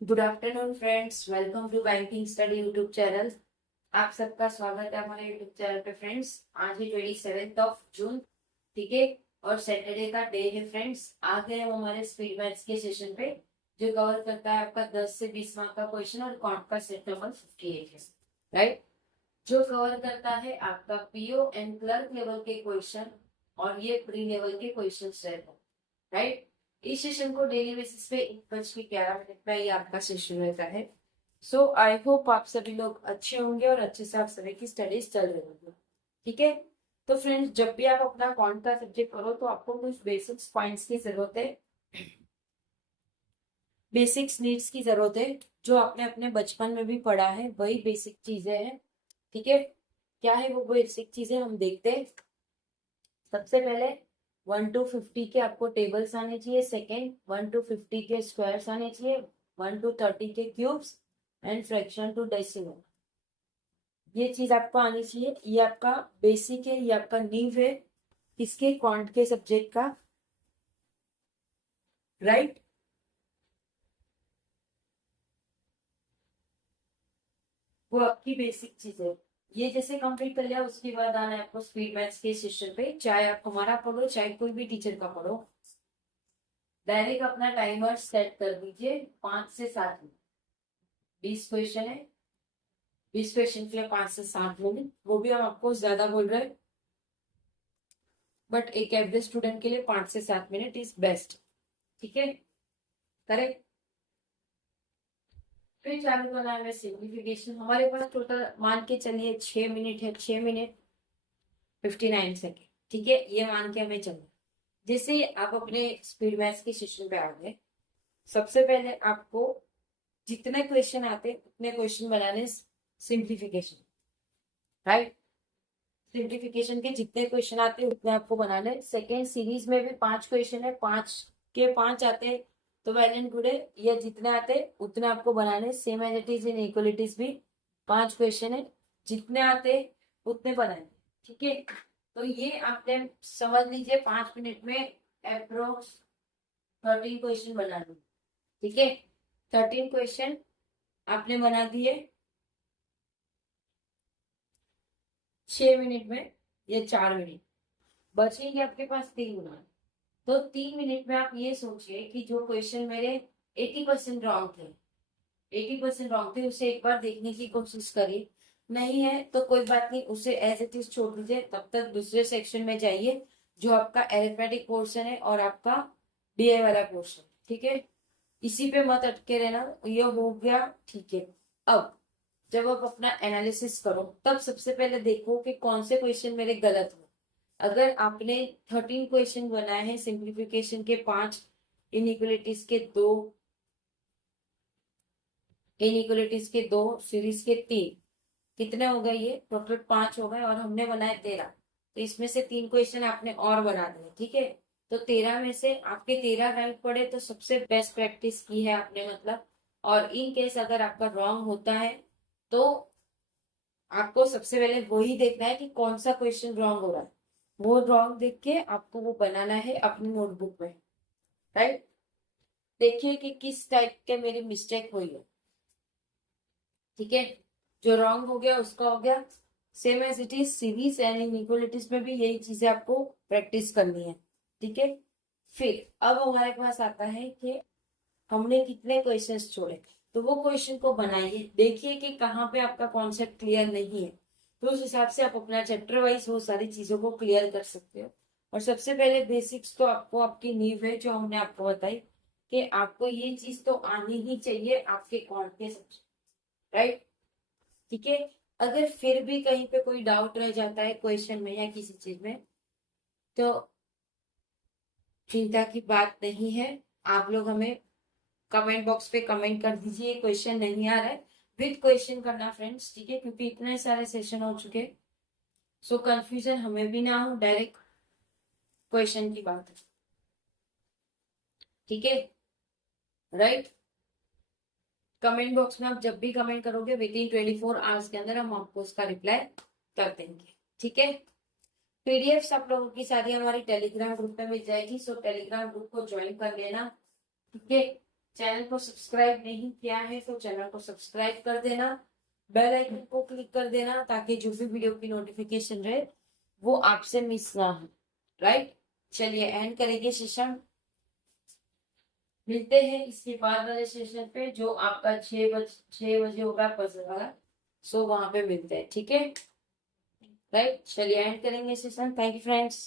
Good afternoon friends, welcome to banking study YouTube channel. आप सबका स्वागत है हमारे यूट्यूब चैनल पे फ्रेंड्स। आज है 27 जून, ठीक है, और सैटरडे का डे है फ्रेंड्स। आ गए हम हमारे स्पीड मैथ्स के सेशन पे, जो कवर करता है आपका 10 से 20 मार्क का क्वेश्चन और कॉन्ट का सेट नंबर 58 है, राइट। जो कवर करता है आपका पीओ एंड क्लर्क लेवल के क्वेश्चन, और ये प्री लेवल के क्वेश्चन रहते हैं, राइट। इस सेशन को डेली बेसिस पे 1:11 में ये आपका सेशन रहता है। सो आई होप आप सभी लोग अच्छे होंगे और अच्छे से आप सभी की स्टडीज चल रही होंगी, ठीक है। तो फ्रेंड्स, जब भी आप अपना कौन का सब्जेक्ट करो तो आपको कुछ बेसिक्स पॉइंट्स की जरूरत है, बेसिक्स नीड्स की जरूरत है, जो आपने अपने बचपन में भी पढ़ा है, वही बेसिक चीजें हैं, ठीक है। क्या है वो बेसिक चीजें, हम देखते हैं। सबसे पहले 1 to 50 के आपको टेबल्स आने चाहिए। सेकेंड, 1 to 50 के स्क्वायर्स आने चाहिए। 1 to 30 के cubes and fraction to decimal, ये चीज आपको आनी चाहिए। ये आपका बेसिक है, ये आपका नींव है किसके, क्वांट के सब्जेक्ट का, राइट। वो आपकी बेसिक चीज है। ये जैसे कंप्लीट कर लिया, उसके बाद आना है आपको स्पीड मैथ्स के सेशन पे। चाहे आप हमारा पढ़ो, चाहे कोई भी टीचर का पढ़ो, डायरेक्ट अपना टाइमर सेट कर दीजिए 5 से 7 मिनट। 20 क्वेश्चन है, 20 क्वेश्चन के लिए 5 से 7 मिनट, वो भी हम आपको ज्यादा बोल रहे हैं, बट एक एवरेज स्टूडेंट के लिए 5 से 7 मिनट इज बेस्ट, ठीक है, करेक्ट। फिर चालू करना है सिंप्लीफिकेशन। हमारे पास टोटल मान के चलिए 6 मिनट है, 6 मिनट 59 सेकेंड, ठीक है, ये मान के हमें चलना। जैसे ही आप अपने स्पीड मैथ्स के सेशन पे आ गए, सबसे पहले आपको जितने क्वेश्चन आते उतने क्वेश्चन बनाने, सिंप्लीफिकेशन, राइट। सिंप्लीफिकेशन के जितने क्वेश्चन आते हैं उतने आपको बनाने। सेकेंड सीरीज में भी 5 क्वेश्चन है, 5 के 5 आते हैं तो वेल एंड गुड है। ये जितने आते हैं उतने आपको बनाने। सेम एज इट इज इन इक्वलिटीज भी 5 क्वेश्चन है, जितने आते हैं उतने बनाए, ठीक है। तो ये आपने समझ लीजिए 5 मिनट में अप्रोक्स 13 क्वेश्चन बना लो, ठीक है। 13 क्वेश्चन आपने बना दिए 6 मिनट में, या 4 मिनट बचेंगे आपके पास 3 मिनट। तो 3 मिनट में आप ये सोचिए कि जो क्वेश्चन मेरे 80% रॉन्ग थे, 80% रॉन्ग थे, उसे एक बार देखने की कोशिश करिए। नहीं है तो कोई बात नहीं, उसे एज इट इज छोड़ दीजिए। तब तक दूसरे सेक्शन में जाइए, जो आपका एरिथमेटिक पोर्शन है और आपका डीआई वाला पोर्शन, ठीक है। इसी पे मत अटके रहना। ये हो गया, ठीक है। अब जब आप अपना एनालिसिस करो, तब सबसे पहले देखो कि कौन से क्वेश्चन मेरे गलत हो। अगर आपने 13 क्वेश्चन बनाए हैं, सिंप्लीफिकेशन के 5, इनइक्वलिटीज के 2, इनइक्वलिटीज के 2, सीरीज के 3, कितने हो गए, ये टोटल 5 हो गए, और हमने बनाए 13। तो इसमें से 3 क्वेश्चन आपने और बना दिए, ठीक है। तो 13 में से आपके 13 राइट पड़े तो सबसे बेस्ट प्रैक्टिस की है आपने, मतलब। और इन केस अगर आपका रॉन्ग होता है तो आपको सबसे पहले वही देखना है कि कौन सा क्वेश्चन रॉन्ग हो रहा है। वो रॉन्ग देख के आपको वो बनाना है अपनी नोटबुक में, राइट। देखिए कि किस टाइप के मेरी मिस्टेक हुई है, ठीक है। जो रॉन्ग हो गया उसका हो गया। Same as it is series and inequalities में भी यही चीजें आपको प्रैक्टिस करनी है, ठीक है। फिर अब हमारे पास आता है कि हमने कितने क्वेश्चंस छोड़े, तो वो क्वेश्चन को बनाइए। देखिए कि कहाँ पे आपका कॉन्सेप्ट क्लियर नहीं है, तो उस हिसाब से आप अपना चैप्टर वाइज वो सारी चीजों को क्लियर कर सकते हो। और सबसे पहले बेसिक्स तो आपको आपकी नींव है, जो हमने आपको बताई कि आपको ये चीज तो आनी ही चाहिए आपके कौन के सब्जेक्ट, राइट, ठीक है। अगर फिर भी कहीं पे कोई डाउट रह जाता है क्वेश्चन में या किसी चीज में, तो चिंता की बात नहीं है। आप लोग हमें कमेंट बॉक्स पे कमेंट कर दीजिए क्वेश्चन नहीं आ रहा है, विद क्वेश्चन करना फ्रेंड्स, ठीक है, क्योंकि इतने सारे सेशन हो चुके। सो कंफ्यूजन हमें भी ना हो, डायरेक्ट क्वेश्चन की बात है, ठीक है, राइट। कमेंट बॉक्स में आप जब भी कमेंट करोगे विद इन 24 आवर्स के अंदर हम आपको उसका रिप्लाई कर देंगे, ठीक है। पीडीएफ आप लोगों की सारी हमारी टेलीग्राम ग्रुप में मिल जाएगी, सो टेलीग्राम ग्रुप को ज्वाइन कर लेना, ठीक है। चैनल को सब्सक्राइब नहीं किया है तो चैनल को सब्सक्राइब कर देना, बेल आइकन को क्लिक कर देना, ताकि जो भी वीडियो की नोटिफिकेशन रहे वो आपसे मिस ना हो। राइट, चलिए एंड करेंगे सेशन। मिलते हैं इसके बाद वाले सेशन पे, जो आपका 6 बजे होगा पजल वाला। सो वहां पे मिलते हैं, ठीक है। राइट, चलिए एंड करेंगे सेशन। Thank you friends.